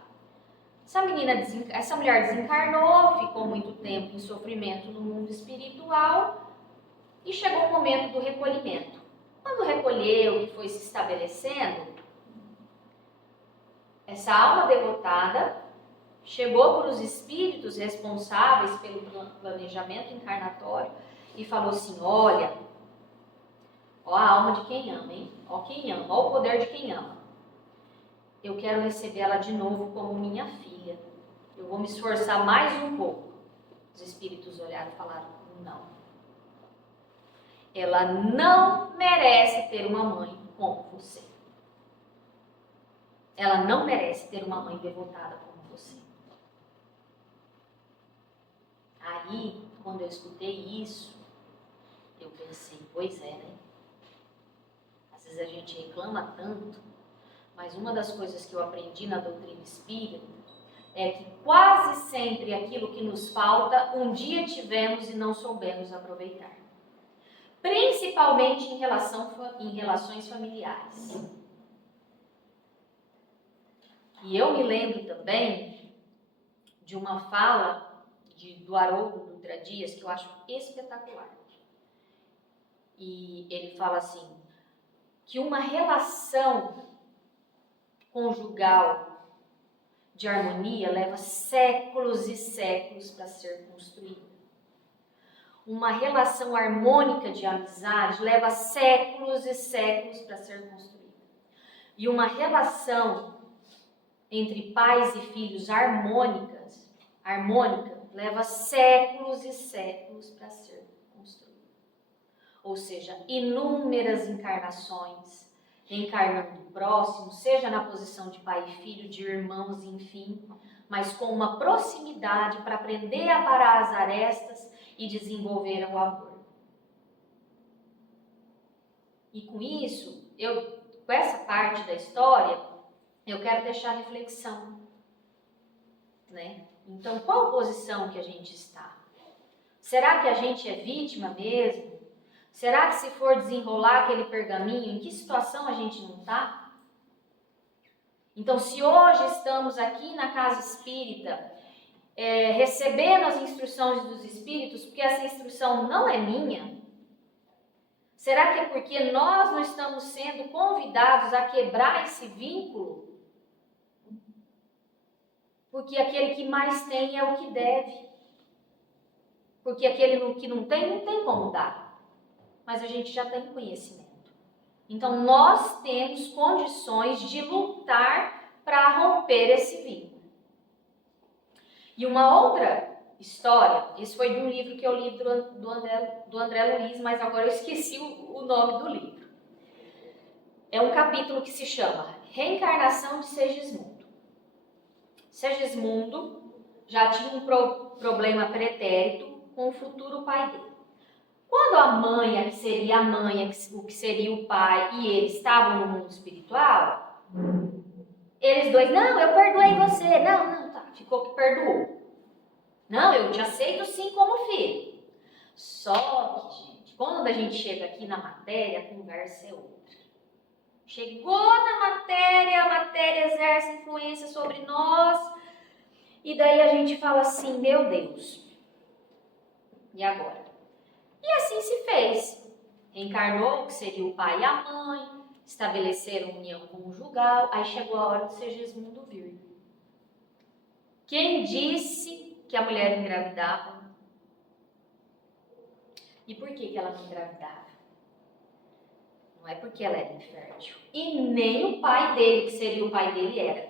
Essa mulher desencarnou, ficou muito tempo em sofrimento no mundo espiritual e chegou o momento do recolhimento. Quando recolheu, que foi se estabelecendo, essa alma devotada chegou para os espíritos responsáveis pelo planejamento encarnatório e falou assim: olha, ó a alma de quem ama, hein? Ó quem ama, ó o poder de quem ama. Eu quero receber ela de novo como minha filha. Eu vou me esforçar mais um pouco. Os espíritos olharam e falaram: não. Ela não merece ter uma mãe como você. Ela não merece ter uma mãe devotada como você. Aí, quando eu escutei isso, eu pensei: pois é, né? Às vezes a gente reclama tanto, mas uma das coisas que eu aprendi na doutrina espírita é que quase sempre aquilo que nos falta, um dia tivemos e não soubemos aproveitar. Principalmente em relações familiares. E eu me lembro também de uma fala do Haroldo Dutra Dias, que eu acho espetacular. E ele fala assim, que uma relação conjugal de harmonia leva séculos e séculos para ser construída. Uma relação harmônica de amizade leva séculos e séculos para ser construída. E uma relação entre pais e filhos harmônica, leva séculos e séculos para ser construída. Ou seja, inúmeras encarnações, reencarnando o próximo, seja na posição de pai e filho, de irmãos, enfim, mas com uma proximidade para aprender a parar as arestas e desenvolver o amor. E com isso, com essa parte da história, eu quero deixar reflexão, né? Então, qual posição que a gente está? Será que a gente é vítima mesmo? Será que se for desenrolar aquele pergaminho, em que situação a gente não está? Então, se hoje estamos aqui na casa espírita, recebendo as instruções dos espíritos, porque essa instrução não é minha, será que é porque nós não estamos sendo convidados a quebrar esse vínculo? Porque aquele que mais tem é o que deve. Porque aquele que não tem como dar. Mas a gente já tem conhecimento. Então, nós temos condições de lutar para romper esse vínculo. E uma outra história, esse foi de um livro que eu li do André Luiz, mas agora eu esqueci o nome do livro. É um capítulo que se chama Reencarnação de Segismundo. Segismundo já tinha um problema pretérito com o futuro pai dele. Quando a mãe, que seria a mãe, o que seria o pai, e ele estavam no mundo espiritual, eles dois, não, eu perdoei você. Não, tá, ficou que perdoou. Não, eu te aceito sim como filho. Só que, gente, quando a gente chega aqui na matéria, a conversa é outra. Chegou na matéria, a matéria exerce influência sobre nós, e daí a gente fala assim, meu Deus, e agora? E assim se fez. Reencarnou, que seria o pai e a mãe, estabeleceram união conjugal, aí chegou a hora do Segismundo vir. Quem disse que a mulher engravidava? E por que ela não engravidava? Não é porque ela era infértil. E nem o pai dele, que seria o pai dele, era.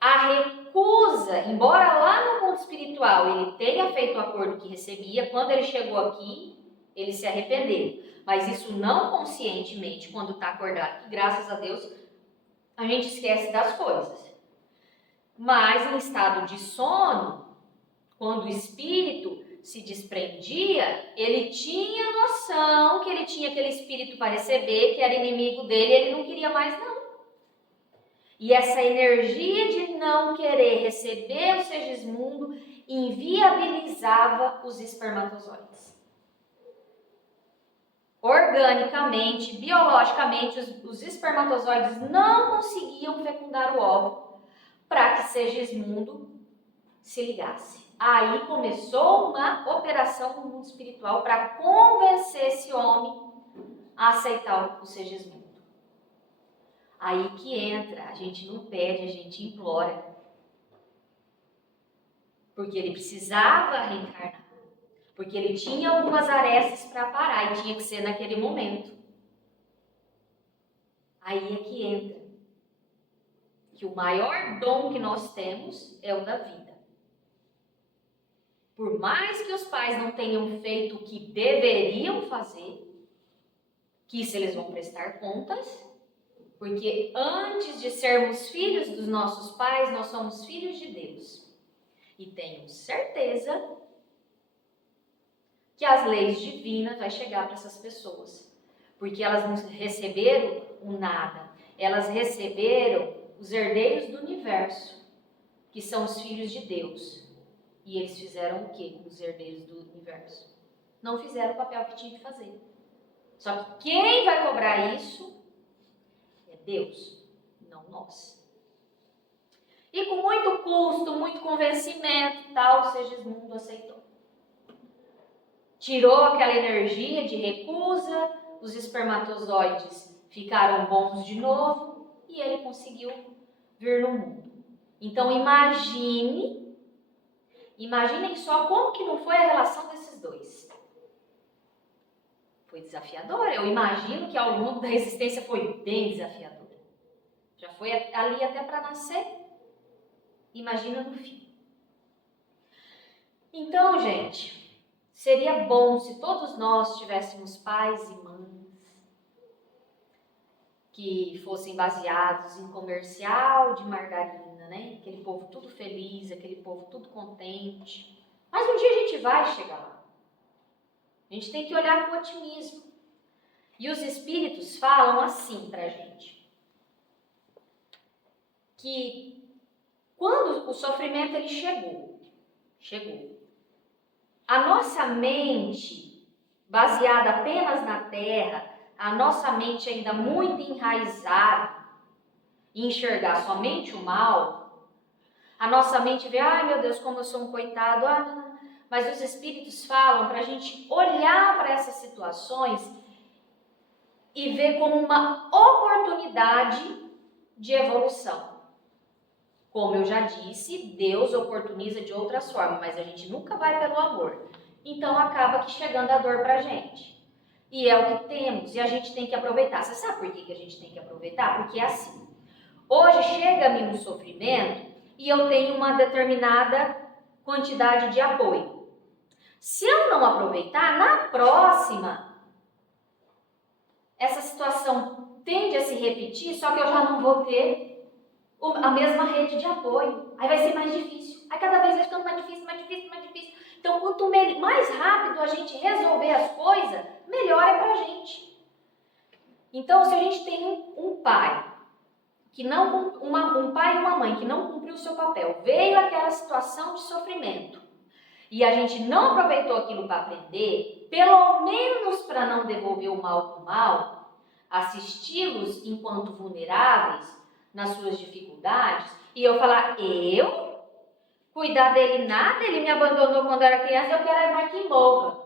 A recusa, embora lá no mundo espiritual ele tenha feito o acordo que recebia, quando ele chegou aqui, ele se arrependeu. Mas isso não conscientemente, quando está acordado, que graças a Deus a gente esquece das coisas. Mas em estado de sono, quando o espírito se desprendia, ele tinha noção que ele tinha aquele espírito para receber, que era inimigo dele, e ele não queria mais não. E essa energia de não querer receber o Segismundo inviabilizava os espermatozoides. Organicamente, biologicamente, os espermatozoides não conseguiam fecundar o óvulo para que Segismundo se ligasse. Aí começou uma operação no mundo espiritual para convencer esse homem a aceitar o Segismundo. Aí que entra, a gente não pede, a gente implora. Porque ele precisava reencarnar. Porque ele tinha algumas arestas para parar e tinha que ser naquele momento. Aí é que entra que o maior dom que nós temos é o da vida. Por mais que os pais não tenham feito o que deveriam fazer, que isso eles vão prestar contas, porque antes de sermos filhos dos nossos pais, nós somos filhos de Deus. E tenho certeza que as leis divinas vão chegar para essas pessoas. Porque elas não receberam o nada. Elas receberam os herdeiros do universo, que são os filhos de Deus. E eles fizeram o quê com os herdeiros do universo? Não fizeram o papel que tinha que fazer. Só que quem vai cobrar isso é Deus, não nós. E com muito custo, muito convencimento e tal, o Segismundo aceitou. Tirou aquela energia de recusa, os espermatozoides ficaram bons de novo e ele conseguiu vir no mundo. Então imaginem só como que não foi a relação desses dois. Foi desafiadora. Eu imagino que ao longo da existência foi bem desafiadora. Já foi ali até para nascer. Imagina no fim. Então, gente, seria bom se todos nós tivéssemos pais e mães que fossem baseados em comercial de margarina, né? Aquele povo tudo feliz, aquele povo tudo contente. Mas um dia a gente vai chegar lá. A gente tem que olhar com otimismo. E os espíritos falam assim pra gente. Que quando o sofrimento ele chegou. A nossa mente, baseada apenas na terra, a nossa mente ainda muito enraizada em enxergar somente o mal, a nossa mente vê, ai meu Deus, como eu sou um coitado, mas os espíritos falam para a gente olhar para essas situações e ver como uma oportunidade de evolução. Como eu já disse, Deus oportuniza de outras formas, mas a gente nunca vai pelo amor. Então acaba que chegando a dor para a gente. E é o que temos, e a gente tem que aproveitar. Você sabe por que a gente tem que aproveitar? Porque é assim. Hoje chega-me um sofrimento e eu tenho uma determinada quantidade de apoio. Se eu não aproveitar, na próxima, essa situação tende a se repetir, só que eu já não vou ter a mesma rede de apoio. Aí vai ser mais difícil. Aí cada vez vai ficando mais difícil, mais difícil, mais difícil. Então, quanto mais rápido a gente resolver as coisas, melhor é pra gente. Então, se a gente tem um pai, um pai e uma mãe que não cumpriu o seu papel, veio aquela situação de sofrimento, e a gente não aproveitou aquilo para aprender, pelo menos para não devolver o mal com o mal, assisti-los enquanto vulneráveis nas suas dificuldades, e eu falar, eu cuidar dele nada, ele me abandonou quando eu era criança, eu quero mais que morra.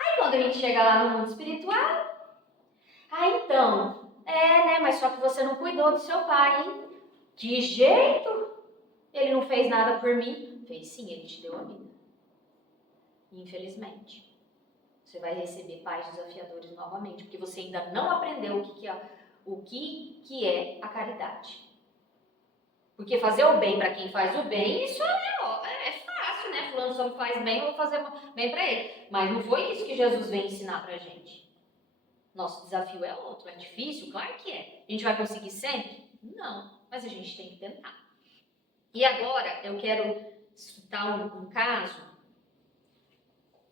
Aí quando a gente chega lá no mundo espiritual, então, né, mas só que você não cuidou do seu pai, hein? De jeito? Ele não fez nada por mim? Fez sim, ele te deu a vida. Infelizmente. Você vai receber pais desafiadores novamente, porque você ainda não aprendeu o que é a caridade. Porque fazer o bem para quem faz o bem, isso é fácil, né? Fulano só me faz bem, eu vou fazer bem para ele. Mas não foi isso que Jesus veio ensinar pra gente. Nosso desafio é outro, é difícil? Claro que é. A gente vai conseguir sempre? Não, mas a gente tem que tentar. E agora eu quero citar um caso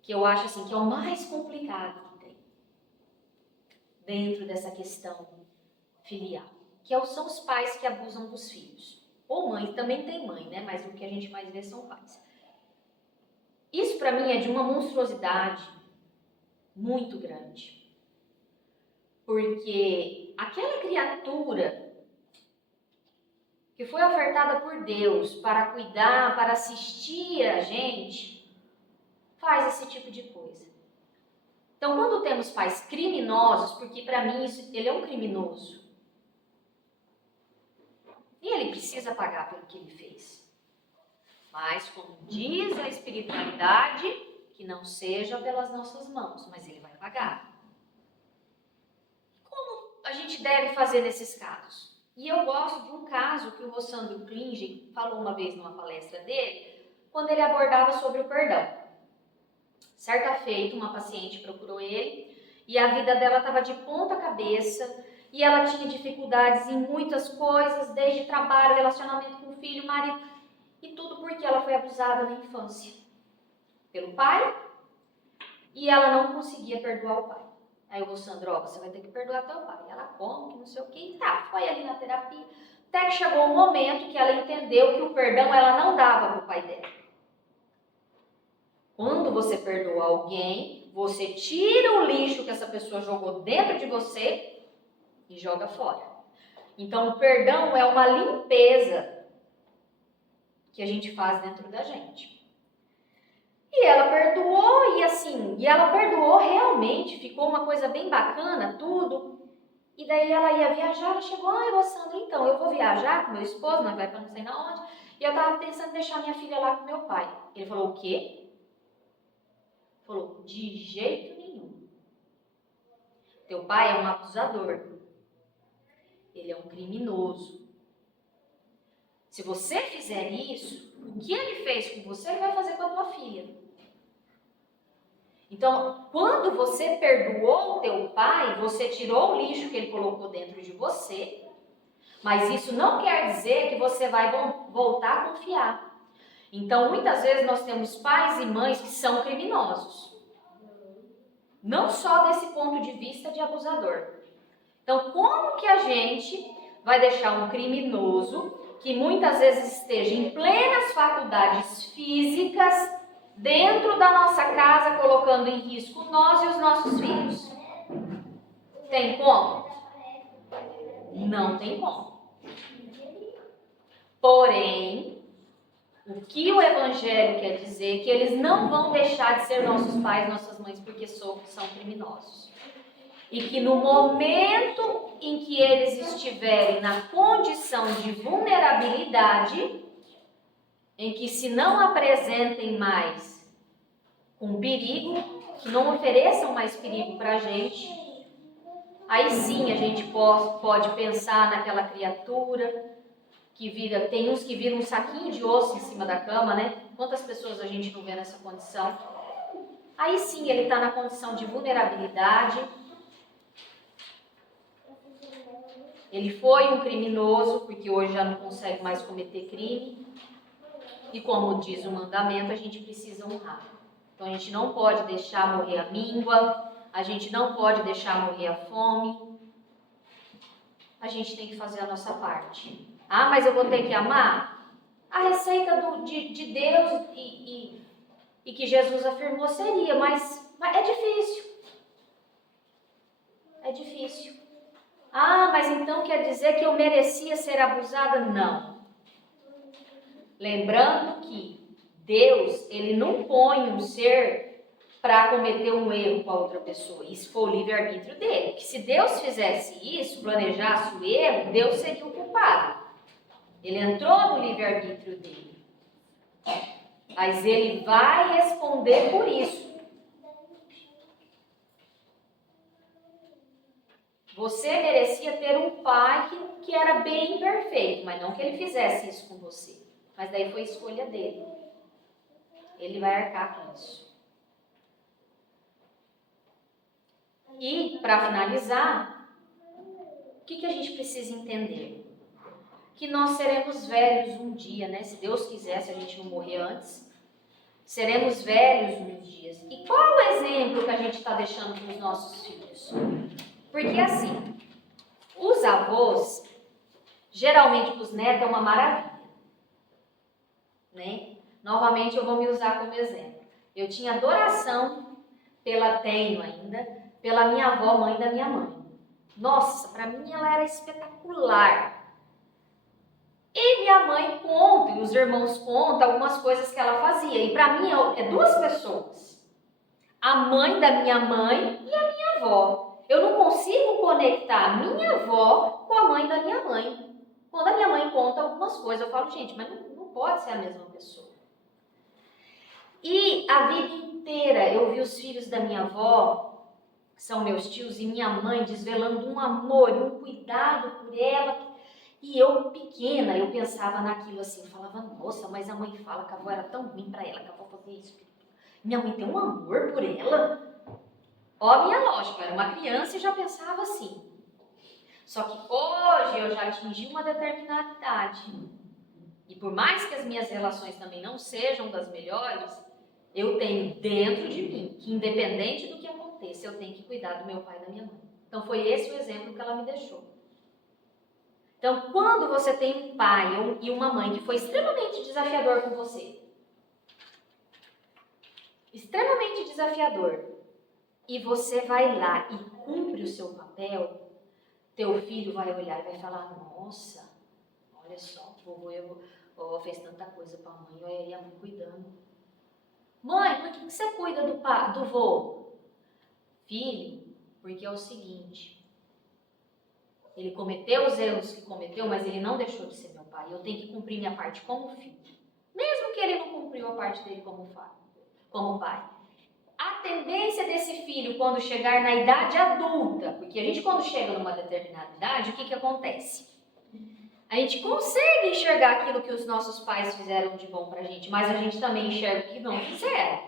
que eu acho assim, que é o mais complicado que tem dentro dessa questão filial, são os pais que abusam dos filhos. Ou mãe, também tem mãe, né? Mas o que a gente mais vê são pais. Isso para mim é de uma monstruosidade muito grande. Porque aquela criatura que foi ofertada por Deus para cuidar, para assistir a gente, faz esse tipo de coisa. Então, quando temos pais criminosos, porque para mim ele é um criminoso, e ele precisa pagar pelo que ele fez. Mas, como diz a espiritualidade, que não seja pelas nossas mãos, mas ele vai pagar. Como a gente deve fazer nesses casos? E eu gosto de um caso que o Rossandro Klinge falou uma vez numa palestra dele, quando ele abordava sobre o perdão. Certa feita, uma paciente procurou ele e a vida dela estava de ponta cabeça e ela tinha dificuldades em muitas coisas, desde trabalho, relacionamento com o filho, marido, e tudo porque ela foi abusada na infância pelo pai e ela não conseguia perdoar o pai. Aí o Rossandro, você vai ter que perdoar teu pai. Ela, como? Que não sei o que. E tá, foi ali na terapia. Até que chegou um momento que ela entendeu que o perdão ela não dava pro pai dela. Quando você perdoa alguém, você tira o lixo que essa pessoa jogou dentro de você e joga fora. Então, o perdão é uma limpeza que a gente faz dentro da gente. E ela perdoou, e ela perdoou realmente, ficou uma coisa bem bacana, tudo. E daí ela ia viajar, ela chegou, Rossandro, então, eu vou viajar com meu esposo, nós vai pra não sei na onde, e eu tava pensando em deixar minha filha lá com meu pai. Ele falou, o quê? Falou, de jeito nenhum. Teu pai é um abusador. Ele é um criminoso. Se você fizer isso, o que ele fez com você, ele vai fazer com a tua filha. Então, quando você perdoou o teu pai, você tirou o lixo que ele colocou dentro de você, mas isso não quer dizer que você vai voltar a confiar. Então, muitas vezes nós temos pais e mães que são criminosos. Não só desse ponto de vista de abusador. Então, como que a gente vai deixar um criminoso que muitas vezes esteja em plenas faculdades físicas dentro da nossa casa, colocando em risco nós e os nossos filhos? Tem como? Não tem como. Porém, o que o Evangelho quer dizer é que eles não vão deixar de ser nossos pais, nossas mães, porque são criminosos. E que no momento em que eles estiverem na condição de vulnerabilidade, em que se não apresentem mais com perigo, que não ofereçam mais perigo para a gente. Aí sim a gente pode pensar naquela criatura que vira, tem uns que viram um saquinho de osso em cima da cama, né? Quantas pessoas a gente não vê nessa condição? Aí sim ele está na condição de vulnerabilidade. Ele foi um criminoso, porque hoje já não consegue mais cometer crime. E como diz o mandamento, a gente precisa honrar. Então a gente não pode deixar morrer a míngua, a gente não pode deixar morrer a fome. A gente tem que fazer a nossa parte. Ah, mas eu vou ter que amar? A receita de Deus e que Jesus afirmou seria, mas é difícil. É difícil. Ah, mas então quer dizer que eu merecia ser abusada? Não. Lembrando que Deus, ele não põe um ser para cometer um erro com a outra pessoa. Isso foi o livre-arbítrio dele. Que se Deus fizesse isso, planejasse o erro, Deus seria o culpado. Ele entrou no livre-arbítrio dele. Mas ele vai responder por isso. Você merecia ter um pai que era bem perfeito, mas não que ele fizesse isso com você. Mas daí foi escolha dele. Ele vai arcar com isso. E, para finalizar, o que a gente precisa entender? Que nós seremos velhos um dia, né? Se Deus quiser, se a gente não morrer antes, seremos velhos uns dias. E qual é o exemplo que a gente está deixando para os nossos filhos? Porque assim, os avós, geralmente para os netos é uma maravilha, né? Novamente eu vou me usar como exemplo. Eu tinha adoração tenho ainda, pela minha avó, mãe da minha mãe. Nossa, para mim ela era espetacular. E minha mãe conta, e os irmãos contam algumas coisas que ela fazia. E para mim é duas pessoas. A mãe da minha mãe e a minha avó. Eu não consigo conectar a minha avó com a mãe da minha mãe. Quando a minha mãe conta algumas coisas, eu falo, gente, mas não pode ser a mesma pessoa. E a vida inteira eu vi os filhos da minha avó, que são meus tios, e minha mãe desvelando um amor e um cuidado por ela. E eu, pequena, eu pensava naquilo assim, eu falava, nossa, mas a mãe fala que a avó era tão ruim para ela, que a avó fazia isso. Minha mãe tem um amor por ela. Ó, minha lógica, eu era uma criança e já pensava assim. Só que hoje eu já atingi uma determinada idade. E por mais que as minhas relações também não sejam das melhores, eu tenho dentro de mim que, independente do que aconteça, eu tenho que cuidar do meu pai e da minha mãe. Então foi esse o exemplo que ela me deixou. Então, quando você tem um pai e uma mãe que foi extremamente desafiador com você, extremamente desafiador, e você vai lá e cumpre o seu papel, teu filho vai olhar e vai falar, nossa, olha só, vovô fez tanta coisa para a mãe, olha aí a mãe cuidando. Mãe, por que você cuida do vô? Filho, porque é o seguinte, ele cometeu os erros que cometeu, mas ele não deixou de ser meu pai. Eu tenho que cumprir minha parte como filho. Mesmo que ele não cumpriu a parte dele como pai. A tendência desse filho, quando chegar na idade adulta, porque a gente quando chega numa determinada idade, o que acontece? A gente consegue enxergar aquilo que os nossos pais fizeram de bom pra gente, mas a gente também enxerga o que não fizeram.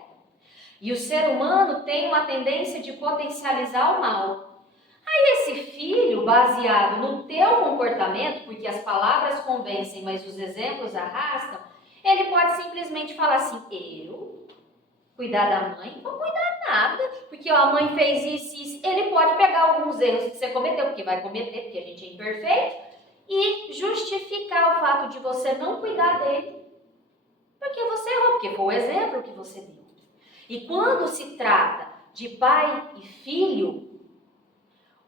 E o ser humano tem uma tendência de potencializar o mal. Aí esse filho, baseado no teu comportamento, porque as palavras convencem, mas os exemplos arrastam, ele pode simplesmente falar assim, eu cuidar da mãe? Não vou cuidar nada, porque a mãe fez isso e isso. Ele pode pegar alguns erros que você cometeu, porque vai cometer, porque a gente é imperfeito, e justificar o fato de você não cuidar dele, porque você errou, porque foi o exemplo que você deu. E quando se trata de pai e filho,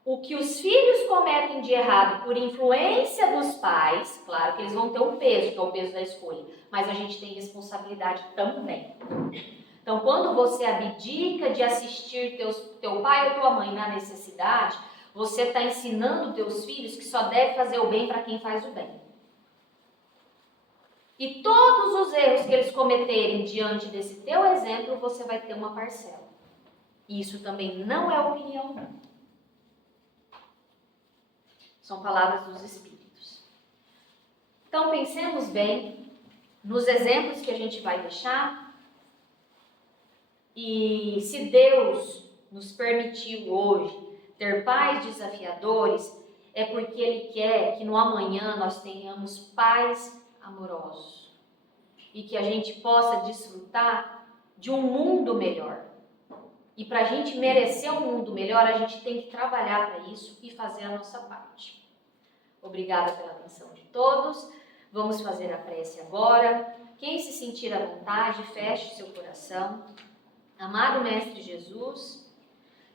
o que os filhos cometem de errado por influência dos pais, claro que eles vão ter um peso, que é o peso da escolha, mas a gente tem responsabilidade também. Então, quando você abdica de assistir teu pai ou tua mãe na necessidade, você está ensinando teus filhos que só deve fazer o bem para quem faz o bem. E todos os erros que eles cometerem diante desse teu exemplo, você vai ter uma parcela. Isso também não é opinião, não. São palavras dos Espíritos. Então, pensemos bem nos exemplos que a gente vai deixar. E se Deus nos permitiu hoje ter pais desafiadores, é porque Ele quer que no amanhã nós tenhamos pais amorosos e que a gente possa desfrutar de um mundo melhor. E para a gente merecer um mundo melhor, a gente tem que trabalhar para isso e fazer a nossa parte. Obrigada pela atenção de todos. Vamos fazer a prece agora. Quem se sentir à vontade, feche seu coração. Amado Mestre Jesus,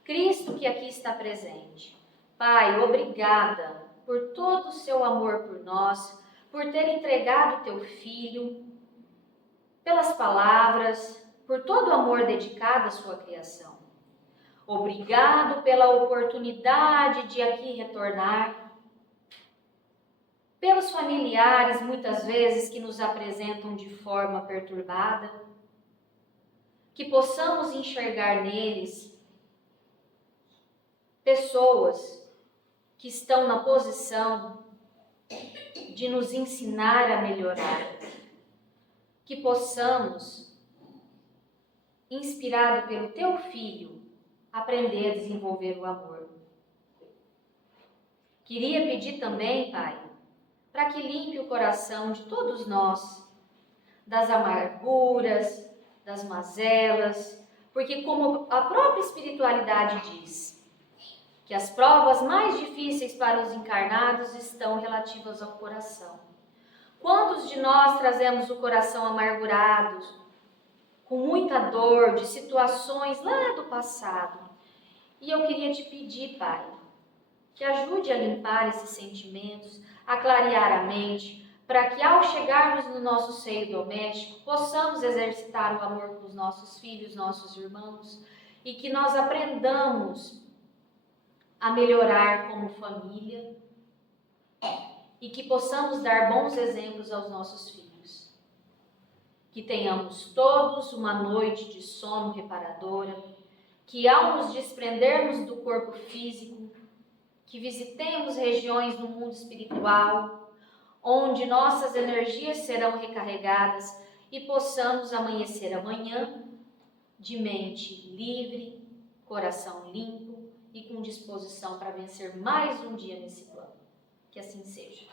Cristo que aqui está presente, Pai, obrigada por todo o seu amor por nós, por ter entregado teu Filho, pelas palavras, por todo o amor dedicado à sua criação. Obrigado pela oportunidade de aqui retornar, pelos familiares muitas vezes que nos apresentam de forma perturbada, que possamos enxergar neles pessoas que estão na posição de nos ensinar a melhorar, que possamos, inspirado pelo teu Filho, aprender a desenvolver o amor. Queria pedir também, Pai, para que limpe o coração de todos nós, das amarguras, das mazelas, porque como a própria espiritualidade diz, que as provas mais difíceis para os encarnados estão relativas ao coração. Quantos de nós trazemos o coração amargurado, com muita dor, de situações lá do passado? E eu queria te pedir, Pai, que ajude a limpar esses sentimentos, a clarear a mente, para que ao chegarmos no nosso seio doméstico, possamos exercitar o amor com os nossos filhos, nossos irmãos, e que nós aprendamos a melhorar como família e que possamos dar bons exemplos aos nossos filhos. Que tenhamos todos uma noite de sono reparadora, que ao nos desprendermos do corpo físico, que visitemos regiões do mundo espiritual, onde nossas energias serão recarregadas e possamos amanhecer amanhã de mente livre, coração limpo e com disposição para vencer mais um dia nesse plano. Que assim seja.